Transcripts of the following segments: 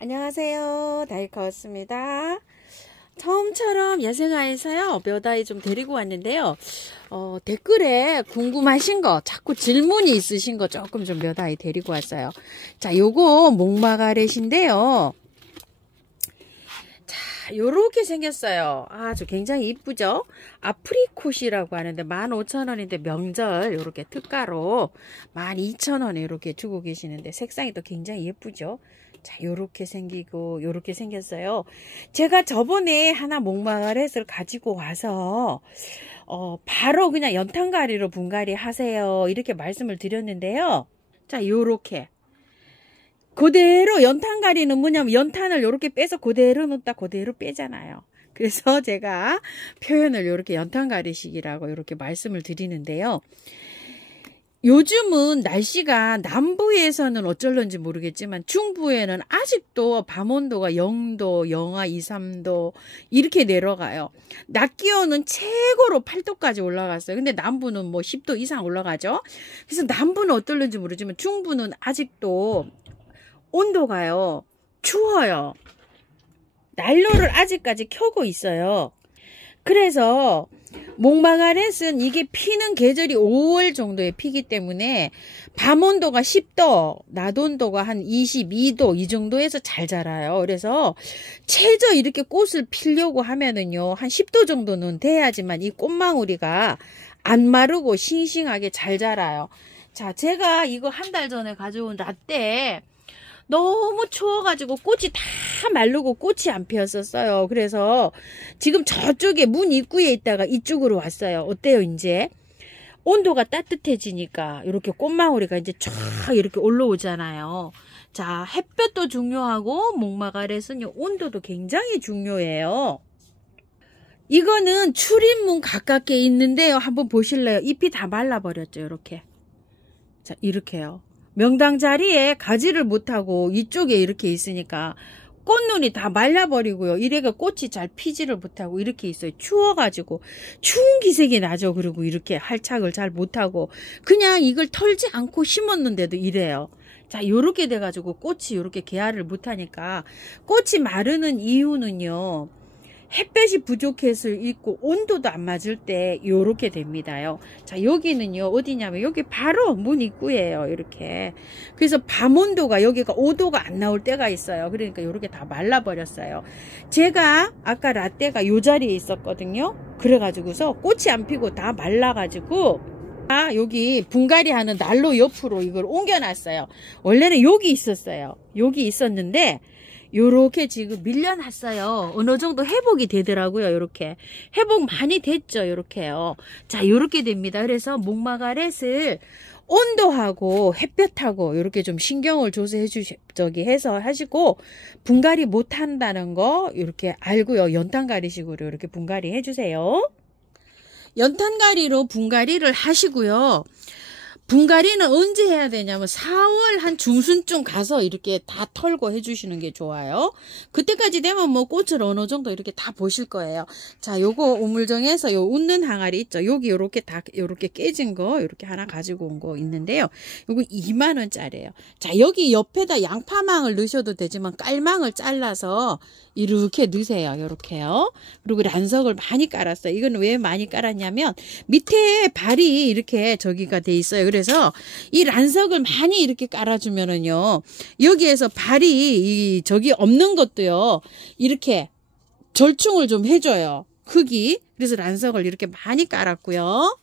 안녕하세요. 다이카였습니다. 처음처럼 야생아에서요 몇 아이 좀 데리고 왔는데요. 댓글에 궁금하신 거, 자꾸 질문이 있으신 거 조금 좀 몇 아이 데리고 왔어요. 자, 요거 목마가렛인데요. 자, 요렇게 생겼어요. 아주 굉장히 이쁘죠? 아프리콧이라고 하는데 15,000원인데 명절 요렇게 특가로 12,000원에 이렇게 주고 계시는데 색상이 또 굉장히 예쁘죠? 자, 요렇게 생기고 요렇게 생겼어요. 제가 저번에 하나 목마가렛을 가지고 와서 바로 그냥 연탄가리로 분갈이 하세요 이렇게 말씀을 드렸는데요. 자, 요렇게 그대로 연탄가리는 뭐냐면 연탄을 요렇게 빼서 그대로 넣다 그대로 빼잖아요. 그래서 제가 표현을 요렇게 연탄가리식이라고 이렇게 말씀을 드리는데요. 요즘은 날씨가 남부에서는 어쩔런지 모르겠지만 중부에는 아직도 밤온도가 0도, 영하 2, 3도 이렇게 내려가요. 낮 기온은 최고로 8도까지 올라갔어요. 근데 남부는 뭐 10도 이상 올라가죠. 그래서 남부는 어떨런지 모르지만 중부는 아직도 온도가요 추워요. 난로를 아직까지 켜고 있어요. 그래서 목마가렛은 이게 피는 계절이 5월 정도에 피기 때문에 밤온도가 10도, 낮온도가 한 22도 이 정도에서 잘 자라요. 그래서 최저 이렇게 꽃을 피려고 하면은요 한 10도 정도는 돼야지만 이 꽃망울이가 안 마르고 싱싱하게 잘 자라요. 자, 제가 이거 한 달 전에 가져온 라떼 너무 추워가지고 꽃이 다 마르고 꽃이 안 피었었어요. 그래서 지금 저쪽에 문 입구에 있다가 이쪽으로 왔어요. 어때요 이제? 온도가 따뜻해지니까 이렇게 꽃망울이가 이제 쫙 이렇게 올라오잖아요. 자, 햇볕도 중요하고 목마가렛은 온도도 굉장히 중요해요. 이거는 출입문 가깝게 있는데요. 한번 보실래요? 잎이 다 말라버렸죠. 이렇게. 자, 이렇게요. 명당 자리에 가지를 못하고 이쪽에 이렇게 있으니까 꽃눈이 다 말라버리고요. 이래가 꽃이 잘 피지를 못하고 이렇게 있어요. 추워가지고 추운 기색이 나죠. 그리고 이렇게 활착을 잘 못하고 그냥 이걸 털지 않고 심었는데도 이래요. 자, 요렇게 돼가지고 꽃이 요렇게 개화를 못하니까 꽃이 마르는 이유는요. 햇볕이 부족해서 있고 온도도 안 맞을 때 요렇게 됩니다요. 자, 여기는요 어디냐면 여기 바로 문 입구예요. 이렇게. 그래서 밤 온도가 여기가 5도가 안 나올 때가 있어요. 그러니까 요렇게 다 말라버렸어요. 제가 아까 라떼가 요 자리에 있었거든요. 그래가지고서 꽃이 안 피고 다 말라가지고 여기 분갈이 하는 난로 옆으로 이걸 옮겨놨어요. 원래는 여기 있었어요. 여기 있었는데 요렇게 지금 밀려났어요. 어느 정도 회복이 되더라고요. 요렇게 회복 많이 됐죠. 요렇게요. 자, 요렇게 됩니다. 그래서 목마가렛을 온도하고 햇볕하고 요렇게 좀 신경을 줘서 해서 하시고 분갈이 못 한다는 거 요렇게 알고요. 연탄가리식으로 이렇게 분갈이 해주세요. 연탄가리로 분갈이를 하시고요. 분갈이는 언제 해야 되냐면 4월 한 중순쯤 가서 이렇게 다 털고 해주시는 게 좋아요. 그때까지 되면 뭐 꽃을 어느 정도 이렇게 다 보실 거예요. 자, 요거 우물정에서 요 웃는 항아리 있죠. 여기 요렇게 다 요렇게 깨진 거 요렇게 하나 가지고 온 거 있는데요. 요거 2만원짜리예요. 자, 여기 옆에다 양파망을 넣으셔도 되지만 깔망을 잘라서 이렇게 넣으세요. 요렇게요. 그리고 란석을 많이 깔았어요. 이건 왜 많이 깔았냐면 밑에 발이 이렇게 저기가 돼 있어요. 그래서 이 란석을 많이 이렇게 깔아주면은요, 여기에서 발이 저기 없는 것도요, 이렇게 절충을 좀 해줘요. 흙이. 그래서 란석을 이렇게 많이 깔았고요.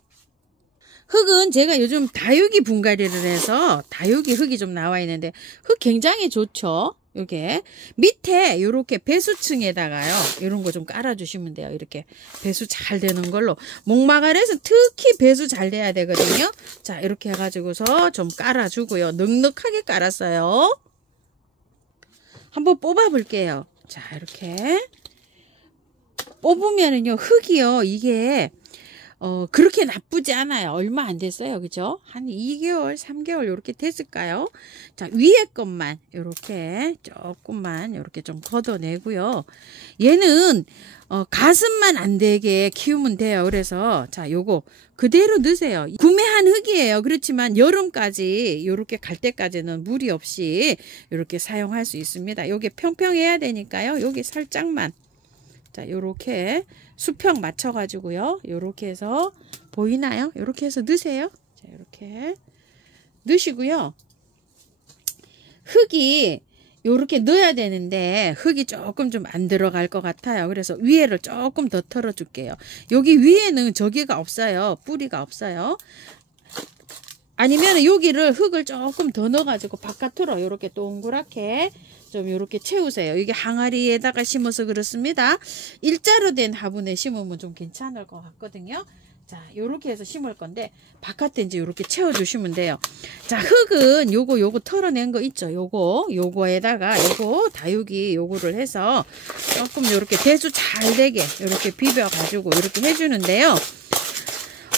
흙은 제가 요즘 다육이 분갈이를 해서 다육이 흙이 좀 나와 있는데 흙 굉장히 좋죠. 요게 밑에 요렇게 배수층에다가요 이런 거 좀 깔아 주시면 돼요. 이렇게 배수 잘 되는 걸로. 목마가렛은 특히 배수 잘 돼야 되거든요. 자, 이렇게 해가지고서 좀 깔아 주고요. 넉넉하게 깔았어요. 한번 뽑아 볼게요. 자, 이렇게 뽑으면은요 흙이요 이게 그렇게 나쁘지 않아요. 얼마 안 됐어요. 그죠? 한 2개월, 3개월 이렇게 됐을까요? 자, 위에 것만 이렇게 조금만 이렇게 좀 걷어내고요. 얘는 가슴만 안 되게 키우면 돼요. 그래서 자, 요거 그대로 넣으세요. 구매한 튼튼한 흙이에요. 그렇지만 여름까지 요렇게 갈 때까지는 무리 없이 이렇게 사용할 수 있습니다. 요게 평평해야 되니까요. 요게 살짝만, 자, 요렇게 수평 맞춰 가지고요. 요렇게 해서 보이나요? 요렇게 해서 넣으세요. 자, 요렇게 넣으시고요. 흙이 요렇게 넣어야 되는데 흙이 조금 좀 안 들어갈 것 같아요. 그래서 위에를 조금 더 털어 줄게요. 여기 위에는 저기가 없어요. 뿌리가 없어요. 아니면 여기를 흙을 조금 더 넣어 가지고 바깥으로 요렇게 동그랗게 좀 요렇게 채우세요. 이게 항아리에다가 심어서 그렇습니다. 일자로 된 화분에 심으면 좀 괜찮을 것 같거든요. 자, 요렇게 해서 심을 건데 바깥에 이제 요렇게 채워 주시면 돼요. 자, 흙은 요거 털어낸 거 있죠. 요거에다가 요거 다육이 요거를 해서 조금 요렇게 대수 잘 되게 요렇게 비벼 가지고 이렇게 해 주는데요.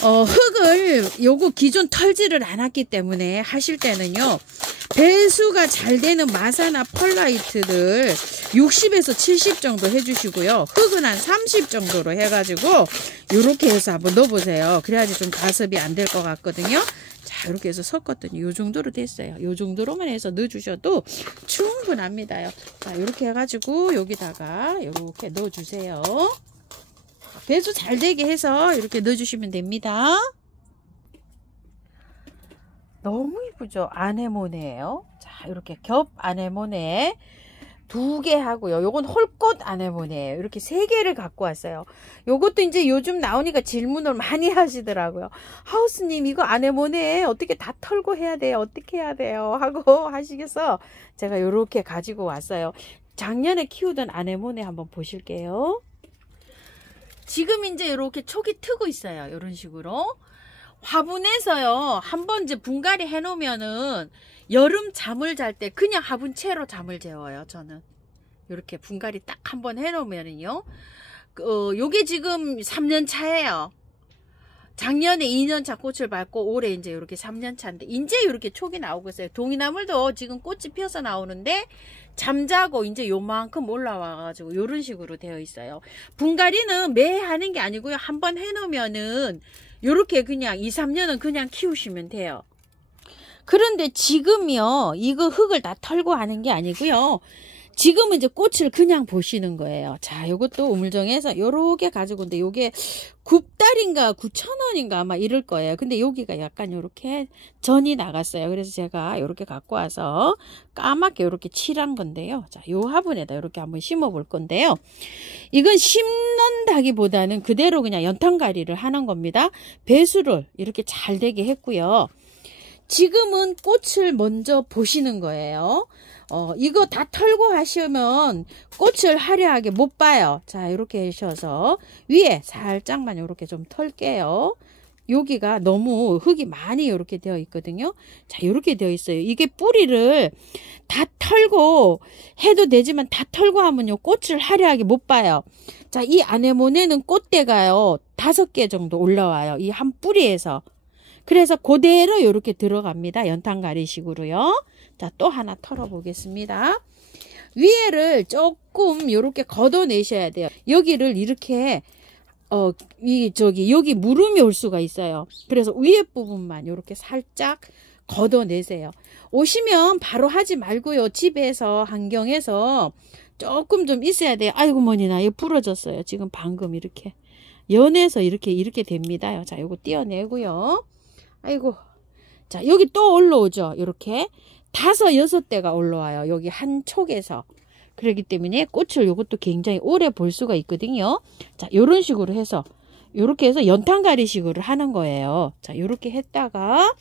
흙을 요거 기존 털지를 않았기 때문에 하실 때는요, 배수가 잘 되는 마사나 펄라이트를 60에서 70 정도 해주시고요. 흙은 한 30 정도로 해가지고 요렇게 해서 한번 넣어보세요. 그래야지 좀 가습이 안 될 것 같거든요. 자, 이렇게 해서 섞었더니 요 정도로 됐어요. 요 정도로만 해서 넣어주셔도 충분합니다요. 자, 요렇게 해가지고 여기다가 요렇게 넣어주세요. 배수 잘 되게 해서 이렇게 넣어주시면 됩니다. 너무 이쁘죠? 아네모네예요. 자, 이렇게 겹 아네모네 2개 하고요. 요건 홀꽃 아네모네예요. 이렇게 3개를 갖고 왔어요. 요것도 이제 요즘 나오니까 질문을 많이 하시더라고요. 하우스님, 이거 아네모네 어떻게 다 털고 해야 돼요? 어떻게 해야 돼요? 하고 하시겠어. 제가 요렇게 가지고 왔어요. 작년에 키우던 아네모네 한번 보실게요. 지금 이제 이렇게 촉이 트고 있어요. 이런 식으로. 화분에서요, 한번 이제 분갈이 해 놓으면은 여름 잠을 잘 때 그냥 화분채로 잠을 재워요. 저는 이렇게 분갈이 딱 한번 해 놓으면은요, 요게 지금 3년 차예요. 작년에 2년 차 꽃을 밟고 올해 이제 이렇게 3년 차인데 이제 이렇게 촉이 나오고 있어요. 동이나물도 지금 꽃이 피어서 나오는데 잠자고 이제 요만큼 올라와 가지고 요런 식으로 되어 있어요. 분갈이는 매 하는 게 아니고요. 한번 해 놓으면은 요렇게 그냥 2, 3년은 그냥 키우시면 돼요. 그런데 지금요, 이거 흙을 다 털고 하는 게 아니고요. 지금은 이제 꽃을 그냥 보시는 거예요. 자, 요것도 우물정에서 요렇게 가지고 근데 요게 9달인가 9,000원인가 아마 이럴 거예요. 근데 여기가 약간 요렇게 전이 나갔어요. 그래서 제가 요렇게 갖고 와서 까맣게 요렇게 칠한 건데요. 자, 요 화분에다 요렇게 한번 심어 볼 건데요. 이건 심는다기보다는 그대로 그냥 연탄가리를 하는 겁니다. 배수를 이렇게 잘 되게 했고요. 지금은 꽃을 먼저 보시는 거예요. 이거 다 털고 하시면 꽃을 화려하게 못 봐요. 자, 이렇게 하셔서 위에 살짝만 이렇게 좀 털게요. 여기가 너무 흙이 많이 이렇게 되어 있거든요. 자, 이렇게 되어 있어요. 이게 뿌리를 다 털고 해도 되지만 다 털고 하면요, 꽃을 화려하게 못 봐요. 자, 이 아네모네는 꽃대가요, 5개 정도 올라와요. 이 한 뿌리에서. 그래서 그대로 이렇게 들어갑니다. 연탄가리식으로요. 자, 또 하나 털어 보겠습니다. 위에를 조금 이렇게 걷어내셔야 돼요. 여기를 이렇게 여기 무름이 올 수가 있어요. 그래서 위에 부분만 이렇게 살짝 걷어내세요. 오시면 바로 하지 말고요. 집에서 환경에서 조금 좀 있어야 돼요. 아이고 머니나 이거 부러졌어요. 지금 방금 이렇게 연해서 이렇게 됩니다. 자, 요거 떼어내고요. 아이고. 자, 여기 또 올라오죠. 이렇게 5, 6대가 올라와요. 여기 한 촉에서. 그렇기 때문에 꽃을 요것도 굉장히 오래 볼 수가 있거든요. 자, 요런 식으로 해서 요렇게 해서 연탄가리 식으로 하는 거예요. 자, 요렇게 했다가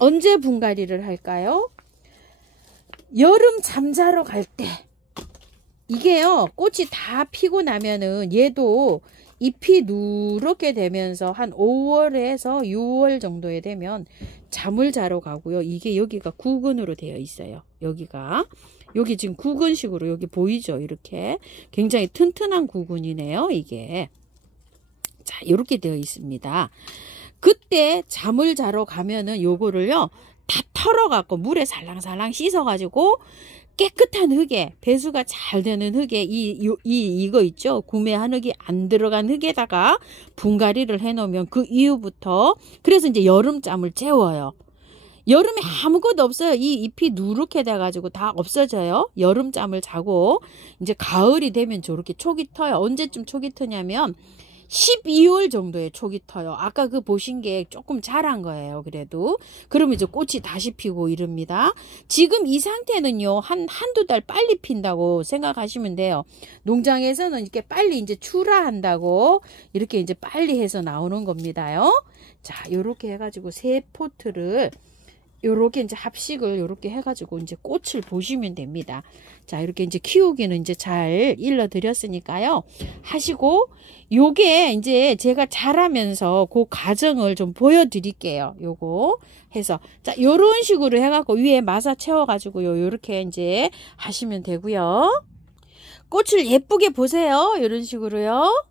언제 분갈이를 할까요? 여름 잠자러 갈 때. 이게요, 꽃이 다 피고 나면은 얘도 잎이 누렇게 되면서 한 5월에서 6월 정도에 되면 잠을 자러 가고요. 이게 여기가 구근으로 되어 있어요. 여기 지금 구근식으로 여기 보이죠? 이렇게 굉장히 튼튼한 구근이네요. 이게. 자, 이렇게 되어 있습니다. 그때 잠을 자러 가면은 요거를요, 다 털어갖고 물에 살랑살랑 씻어가지고 깨끗한 흙에, 배수가 잘 되는 흙에 이거 있죠? 구매한 흙이 안 들어간 흙에다가 분갈이를 해 놓으면 그 이후부터, 그래서 이제 여름잠을 재워요. 여름에 아무것도 없어요. 이 잎이 누렇게 돼가지고 다 없어져요. 여름잠을 자고 이제 가을이 되면 저렇게 촉이 터요. 언제쯤 촉이 트냐면 12월 정도에 촉이 터요. 아까 그 보신 게 조금 자란 거예요. 그래도. 그러면 이제 꽃이 다시 피고 이럽니다. 지금 이 상태는요, 한두 달 빨리 핀다고 생각하시면 돼요. 농장에서는 이렇게 빨리 이제 출하한다고 이렇게 이제 빨리 해서 나오는 겁니다요. 자, 요렇게 해가지고 세 포트를 요렇게 이제 합식을 요렇게 해가지고 이제 꽃을 보시면 됩니다. 자, 이렇게 이제 키우기는 이제 잘 일러 드렸으니까요. 하시고, 요게 이제 제가 자라면서 그 과정을 좀 보여드릴게요. 요거 해서. 자, 요런 식으로 해갖고 위에 마사 채워가지고 요렇게 이제 하시면 되고요. 꽃을 예쁘게 보세요. 요런 식으로요.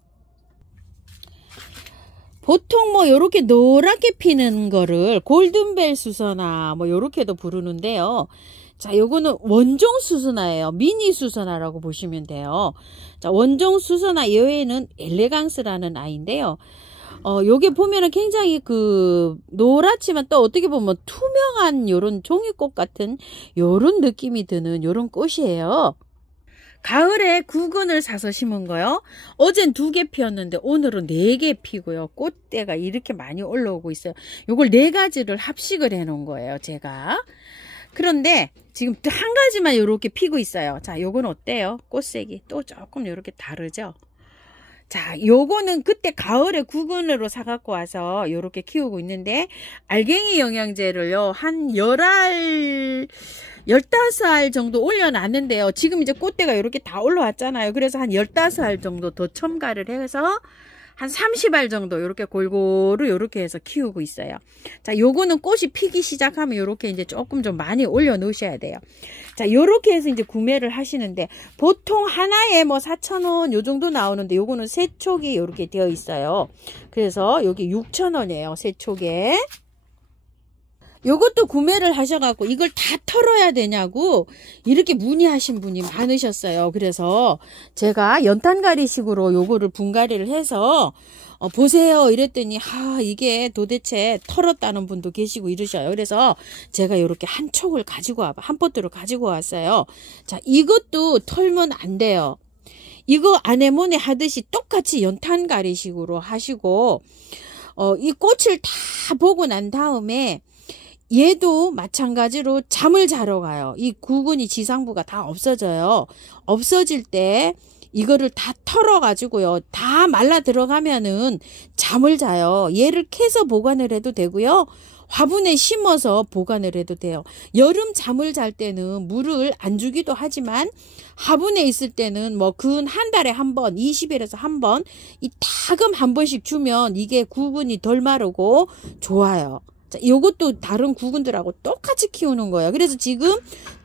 보통 뭐 요렇게 노랗게 피는 거를 골든벨 수선화 뭐 요렇게도 부르는데요. 자, 요거는 원종 수선화예요. 미니 수선화라고 보시면 돼요. 자, 원종 수선화 이외에는 엘레강스라는 아이인데요. 요게 보면은 굉장히 노랗지만 또 어떻게 보면 투명한 요런 종이꽃 같은 요런 느낌이 드는 요런 꽃이에요. 가을에 구근을 사서 심은 거요. 어젠 2개 피었는데 오늘은 4개 피고요. 꽃대가 이렇게 많이 올라오고 있어요. 요걸 4가지를 합식을 해 놓은 거예요, 제가. 그런데 지금 또 한 가지만 요렇게 피고 있어요. 자, 요건 어때요? 꽃색이 또 조금 요렇게 다르죠? 자, 요거는 그때 가을에 구근으로 사갖고 와서 요렇게 키우고 있는데, 알갱이 영양제를요, 한 15알 정도 올려놨는데요. 지금 이제 꽃대가 이렇게 다 올라왔잖아요. 그래서 한 15알 정도 더 첨가를 해서 한 30알 정도 이렇게 골고루 이렇게 해서 키우고 있어요. 자, 요거는 꽃이 피기 시작하면 이렇게 이제 조금 좀 많이 올려 놓으셔야 돼요. 자, 요렇게 해서 이제 구매를 하시는데, 보통 하나에 뭐 4,000원 요 정도 나오는데, 요거는 세 촉이 이렇게 되어 있어요. 그래서 여기 6,000원이에요. 세 촉에. 요것도 구매를 하셔갖고 이걸 다 털어야 되냐고 이렇게 문의하신 분이 많으셨어요. 그래서 제가 연탄가리식으로 요거를 분갈이를 해서 보세요 이랬더니 이게 도대체 털었다는 분도 계시고 이러셔요. 그래서 제가 요렇게 한 촉을 가지고 한 포트를 가지고 왔어요. 자, 이것도 털면 안 돼요. 이거 아네모네 하듯이 똑같이 연탄가리식으로 하시고 이 꽃을 다 보고 난 다음에 얘도 마찬가지로 잠을 자러 가요. 이 구근이 지상부가 다 없어져요. 없어질 때 이거를 다 털어 가지고요. 다 말라 들어가면은 잠을 자요. 얘를 캐서 보관을 해도 되고요. 화분에 심어서 보관을 해도 돼요. 여름 잠을 잘 때는 물을 안 주기도 하지만 화분에 있을 때는 뭐 근 한 달에 한 번, 20일에서 한 번, 이 타금 한 번씩 주면 이게 구근이 덜 마르고 좋아요. 자, 요것도 다른 구근들하고 똑같이 키우는 거예요. 그래서 지금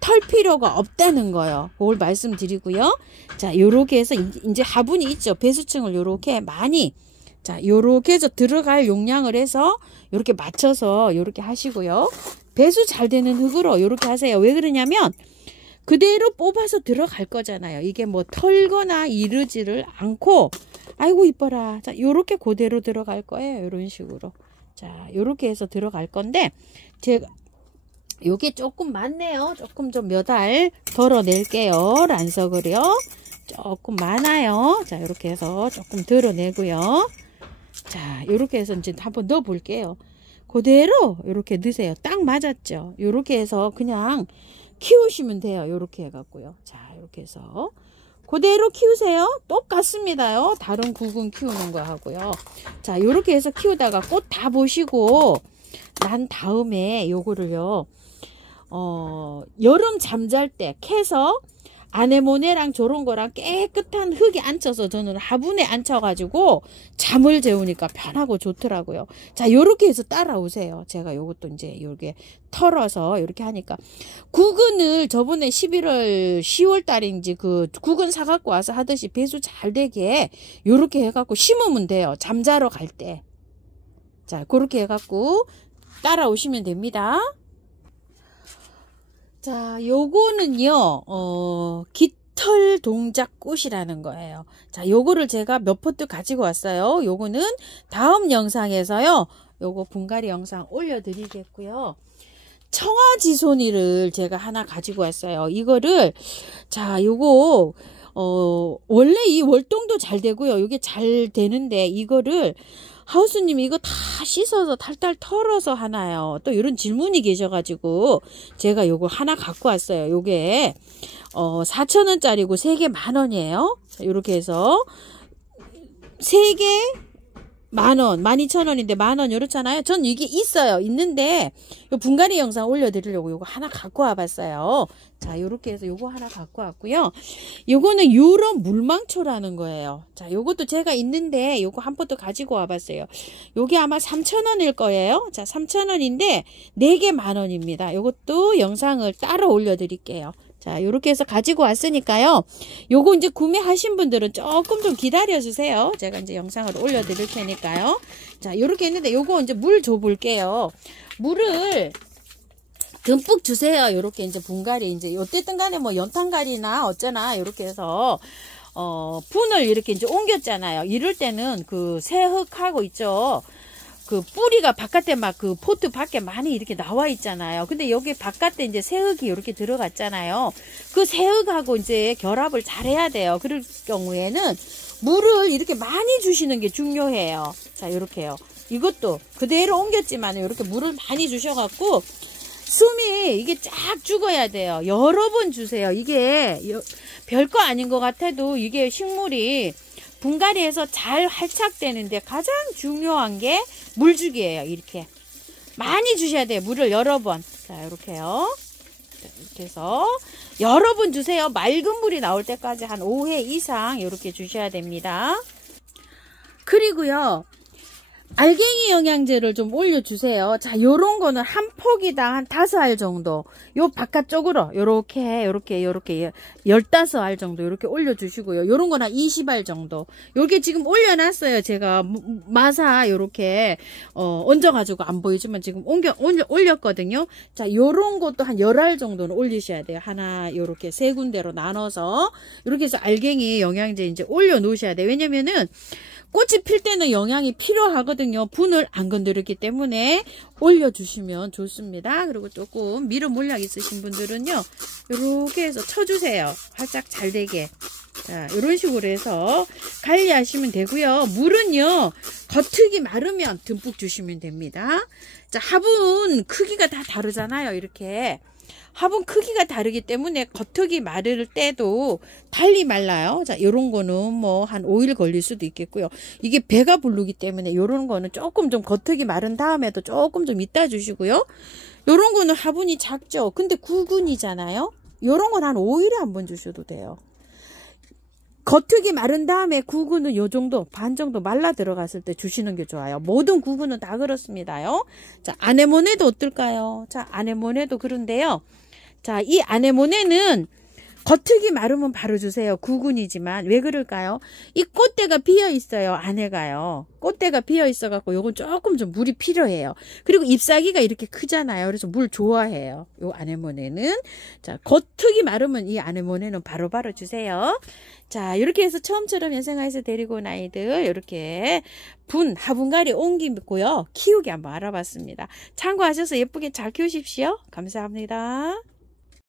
털 필요가 없다는 거예요. 그걸 말씀드리고요. 자, 요렇게 해서 이제 화분이 있죠. 배수층을 요렇게 많이, 자, 요렇게 해서 들어갈 용량을 해서 요렇게 맞춰서 요렇게 하시고요. 배수 잘 되는 흙으로 요렇게 하세요. 왜 그러냐면 그대로 뽑아서 들어갈 거잖아요. 이게 뭐 털거나 이르지를 않고, 아이고 이뻐라. 자, 요렇게 그대로 들어갈 거예요. 요런 식으로. 자, 요렇게 해서 들어갈 건데, 제가, 요게 조금 많네요. 조금 좀 몇 알 덜어낼게요. 란석을요. 조금 많아요. 자, 요렇게 해서 조금 덜어내고요. 자, 요렇게 해서 이제 한번 넣어 볼게요. 그대로 요렇게 넣으세요. 딱 맞았죠? 요렇게 해서 그냥 키우시면 돼요. 요렇게 해갖고요. 자, 요렇게 해서. 그대로 키우세요. 똑같습니다요. 다른 구근 키우는 거 하고요. 자, 요렇게 해서 키우다가 꽃 다 보시고 난 다음에 요거를요. 여름 잠잘 때 캐서 아네모네랑 저런 거랑 깨끗한 흙에 앉혀서 저는 화분에 앉혀가지고 잠을 재우니까 편하고 좋더라고요. 자, 요렇게 해서 따라오세요. 제가 요것도 이제 요렇게 털어서 요렇게 하니까. 구근을 저번에 10월 달인지 그 구근 사갖고 와서 하듯이 배수 잘 되게 요렇게 해갖고 심으면 돼요. 잠자러 갈 때. 자, 그렇게 해갖고 따라오시면 됩니다. 자, 요거는요, 깃털 동작꽃이라는 거예요. 자, 요거를 제가 몇 포트 가지고 왔어요. 요거는 다음 영상에서요, 요거 분갈이 영상 올려드리겠고요. 청아지손이를 제가 하나 가지고 왔어요. 이거를, 자, 요거, 원래 이 월동도 잘 되고요. 이게 잘 되는데, 이거를, 하우스님 이거 다 씻어서 탈탈 털어서 하나요? 또 이런 질문이 계셔가지고 제가 요거 하나 갖고 왔어요. 요게 4,000원짜리고 3개 10,000원이에요. 요렇게 해서 3개 10,000원, 12,000원인데 10,000원 요렇잖아요. 전 이게 있어요. 있는데 요 분갈이 영상 올려드리려고 요거 하나 갖고 와봤어요. 자, 요렇게 해서 요거 하나 갖고 왔고요. 요거는 유럽 물망초라는 거예요. 자, 요것도 제가 있는데 요거 한 포트 가지고 와봤어요. 요게 아마 3,000원일 거예요. 자, 3,000원인데 4개 10,000원입니다. 요것도 영상을 따로 올려드릴게요. 자, 요렇게 해서 가지고 왔으니까요. 요거 이제 구매하신 분들은 조금 좀 기다려주세요. 제가 이제 영상을 올려드릴 테니까요. 자, 요렇게 했는데 요거 이제 물 줘볼게요. 물을 듬뿍 주세요. 요렇게 이제 분갈이 이제 어쨌든 간에 뭐 연탄갈이나 어쩌나 요렇게 해서 분을 이렇게 이제 옮겼잖아요. 이럴 때는 그 새흙하고 있죠. 그 뿌리가 바깥에 막 그 포트 밖에 많이 이렇게 나와 있잖아요. 근데 여기 바깥에 이제 새흙이 이렇게 들어갔잖아요. 그 새흙하고 이제 결합을 잘 해야 돼요. 그럴 경우에는 물을 이렇게 많이 주시는 게 중요해요. 자, 이렇게요. 이것도 그대로 옮겼지만 이렇게 물을 많이 주셔갖고 숨이 이게 쫙 죽어야 돼요. 여러 번 주세요. 이게 별거 아닌 것 같아도 이게 식물이 분갈이에서 잘 활착되는데 가장 중요한 게 물주기예요. 이렇게 많이 주셔야 돼요. 물을 여러 번. 자, 이렇게요. 이렇게 해서 여러 번 주세요. 맑은 물이 나올 때까지 한 5회 이상 이렇게 주셔야 됩니다. 그리고요, 알갱이 영양제를 좀 올려주세요. 자, 요런 거는 한 폭이당 한 5알 정도. 요 바깥쪽으로, 요렇게 15알 정도 요렇게 올려주시고요. 요런 거는 20알 정도. 요게 지금 올려놨어요. 제가 마사 요렇게, 얹어가지고 안 보이지만 지금 올렸거든요. 자, 요런 것도 한 10알 정도는 올리셔야 돼요. 하나, 요렇게 3군데로 나눠서. 요렇게 해서 알갱이 영양제 이제 올려놓으셔야 돼요. 왜냐면은, 꽃이 필 때는 영양이 필요하거든요. 분을 안 건드렸기 때문에 올려주시면 좋습니다. 그리고 조금 미름 물약 있으신 분들은요, 이렇게 해서 쳐주세요. 활짝 잘 되게. 자, 이런 식으로 해서 관리하시면 되고요. 물은요, 겉흙이 마르면 듬뿍 주시면 됩니다. 자, 화분 크기가 다 다르잖아요. 이렇게. 화분 크기가 다르기 때문에 겉흙이 마를 때도 달리 말라요. 자, 요런 거는 뭐 한 5일 걸릴 수도 있겠고요. 이게 배가 부르기 때문에 요런 거는 조금 좀 겉흙이 마른 다음에도 조금 좀 이따 주시고요. 요런 거는 화분이 작죠. 근데 9군이잖아요. 요런 건 한 5일에 한 번 주셔도 돼요. 겉흙이 마른 다음에 9군은 요 정도, 반 정도 말라 들어갔을 때 주시는 게 좋아요. 모든 9군은 다 그렇습니다요. 자, 아네모네도 어떨까요? 자, 아네모네도 그런데요. 자, 이 아네모네는 겉흙이 마르면 바로 주세요. 9군이지만 왜 그럴까요? 이 꽃대가 비어 있어요. 안에가요. 꽃대가 비어 있어 갖고 요건 조금 좀 물이 필요해요. 그리고 잎사귀가 이렇게 크잖아요. 그래서 물 좋아해요. 요 아네모네는. 자, 겉흙이 마르면 이 아네모네는 바로바로 주세요. 자, 이렇게 해서 처음처럼 연생아에서 데리고 온 아이들 이렇게 화분갈이 옮기고요. 키우기 한번 알아봤습니다. 참고하셔서 예쁘게 잘 키우십시오. 감사합니다.